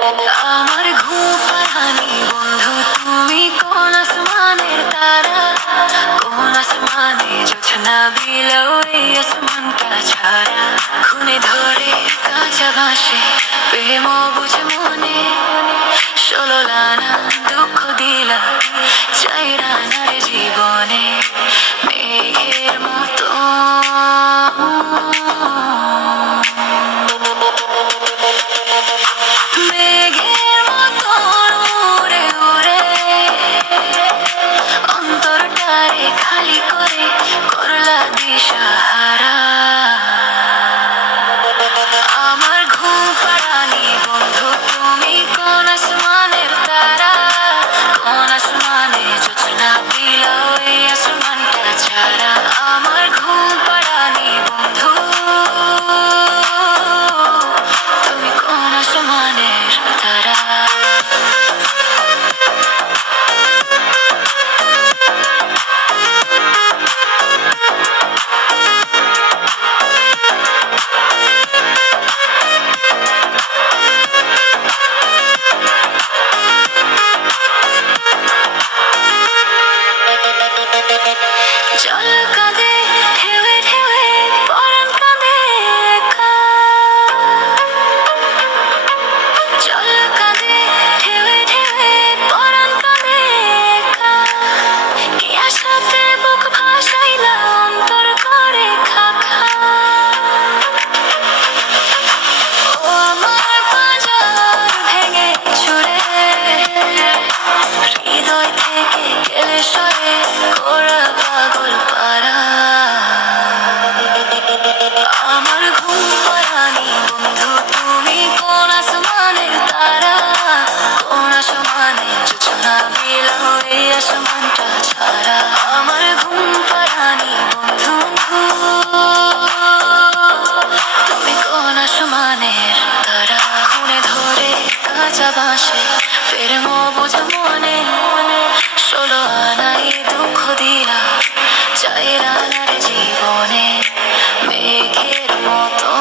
আমার ঘুম পাড়ানি বন্ধু তুমি কোন আসমানের তারা, কোন আসমানে জোছনা বিলো এই আসমানটা ছাড়া। খুনে ধরে কাঁচা বাঁশে প্রেম বুঝ মনে, 16 আনা দুঃখ দিলা 4 আনার জীবনে। মেঘের মতো মেঘের মতো উড়ে উড়ে অন্তরটারে খালি করে করলা দিশাহারা। আমার ঘুম পাড়ানি বন্ধু তুমি কোন আসমানের তারা, কোন আসমানে জোছনা বিলাও এই আসমানটা ছাড়া। আমার ঘুম পাড়ানি বন্ধু তুমি কোন আসমানের তারা। জল কাঁদে ঢেউে ঢেউে পরাণ কাঁদে একা, জল কাঁদে ঢেউে ঢেউে পরাণ কাঁদে একা। কি আশাতে বুক ভাসাইলা অন্তর করে খাখা। ও আমার পাঁজর ভেঙে ছুড়ে হৃদয় থেকে গেলে সরে কোরা পাগল পারা। আমার ঘুম পাড়ানি বন্ধু তুমি কোন আসমানের তারা, কোন আসমানে জোছনা বিলাও এই আসমানটা ছাড়া। আমার ঘুম পাড়ানি বন্ধু তুমি কোন আসমানের তারা। খুনে ধরে কাঁচা বাঁশে প্রেম বুঝ মনে, 16 আনাই দুঃখ দিলা 4 আনার জীবনে। মেঘের মতো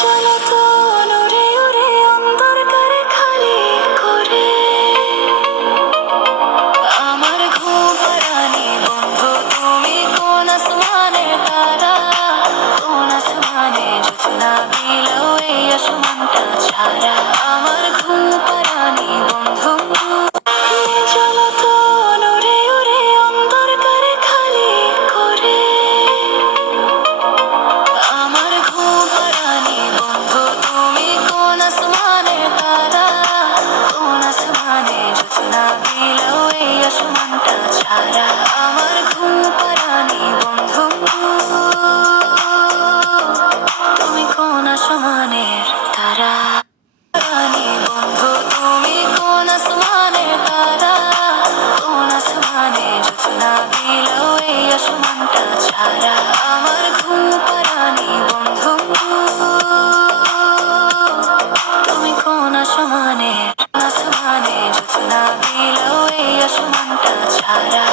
চলো তো উড়ে উড়ে অন্তর করে খালি করে। আমার ঘুম পাড়ানি বন্ধু তুমি কোন আসমানের তারা, কোন আসমানে জোছনা বিলাও এই আসমানটা ছাড়া। আমার ঘুম পাড়ানি বন্ধু চলো তো উড়ে উড়ে অন্তর করে খালি করে। আমার ঘুম পাড়ানি বন্ধু তুমি কোন আসমানের তারা, কোন আসমানে জোছনা বিলাও এই আসমানটা ছাড়া। আমার ঘুম পাড়ানি বন্ধু তুমি কোন আসমানের তারা। পাড়ানি বন্ধু তুমি কোন আসমানের তারা, কোন আসমানে জোছনা বিলাও এই আসমানটা ছাড়া। আমার ঘুম পাড়ানি বন্ধু তুমি কোন আসমানের, আসমানে জোছনা বিলাও এই আসমানটা ছাড়া।